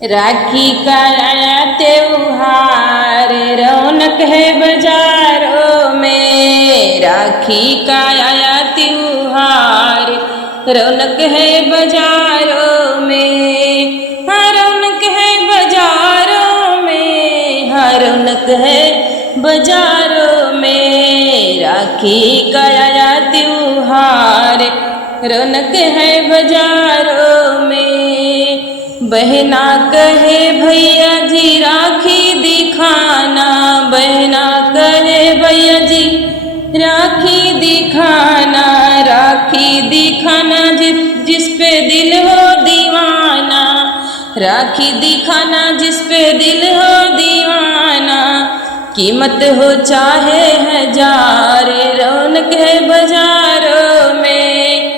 राखी का आया त्योहार, रौनक है बाजारों में। राखी का आया त्योहार, रौनक है बाजारों में। हाँ रौनक है बाजारों में, हाँ रौनक है बाजारों में। राखी का आया त्योहार, रौनक है बाजारों में। बहना कहे भैया जी राखी दिखाना, बहना कहे भैया जी राखी दिखाना। राखी दिखाना जिस पे दिल हो दीवाना, राखी दिखाना जिस पे दिल हो दीवाना। कीमत हो चाहे हजार, रौनक है बाजारों में।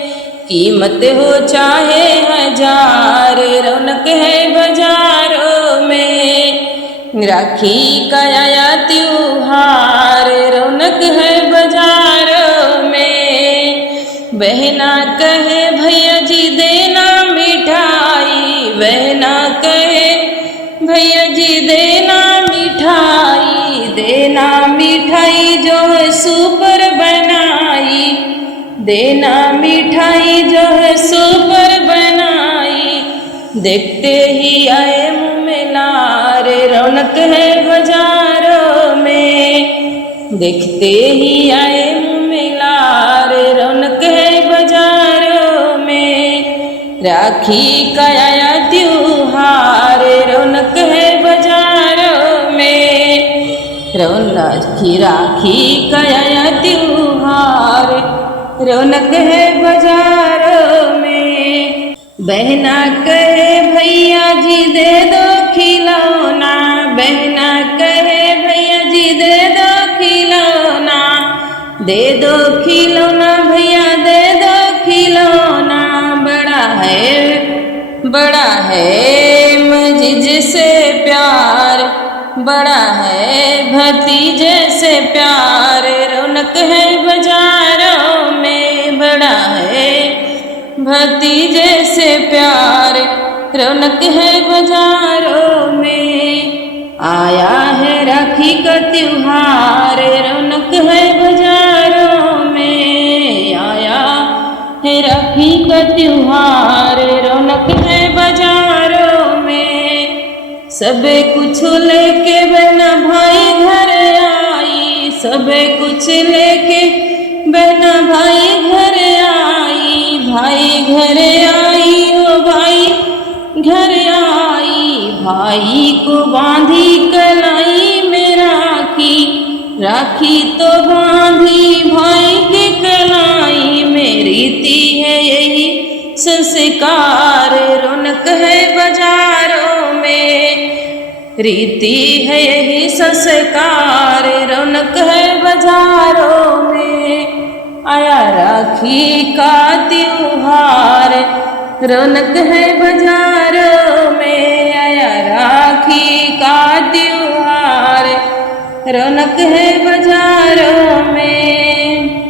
कीमत हो चाहे हजार, रौनक है बाजारों में। राखी का आया त्योहार, रौनक है बाजारों में। बहना कहे भैया जी देना मिठाई, बहना कहे भैया जी देना मिठाई। देना मिठाई जो है सुपर बनाई, देना मिठाई जो है सुपर बनाई। देखते ही आए मुँह में लार, रौनक है बाजारों में। देखते ही आए मुँह में लार, रौनक है बाजारों में। राखी का आया त्योहार, रौनक है बाजारों में। राखी का आया त्योहार, रौनक है बाजारों में। बहना कहे भैया जी दे दो खिलौना, बहना कहे भैया जी दे दो खिलौना। दे दो खिलौना भैया दे दो खिलौना। बड़ा है मजीज से प्यार, बड़ा है भतीजे से प्यार। रौनक है बाजारों में, बड़ा है भतीजे से प्यार। रौनक है बाजारों में। आया है राखी का त्योहार, रौनक है बाजारों में। आया है राखी का त्योहार, रौनक है बाजारों में। सब कुछ लेके बहना भाई घर आई, सब कुछ लेके बहना भाई घर आई। भाई घर आई ओ भाई घर आई, भाई को बांधी कलाई में राखी। राखी तो बांधी भाई की कलाई में। रीति है यही संस्कार, रौनक है बाजारों में। रीति है यही संस्कार, रौनक है बाजारों में। आया राखी का त्योहार, रौनक है बाजारों में। आया राखी का त्योहार, रौनक है बाजारों में।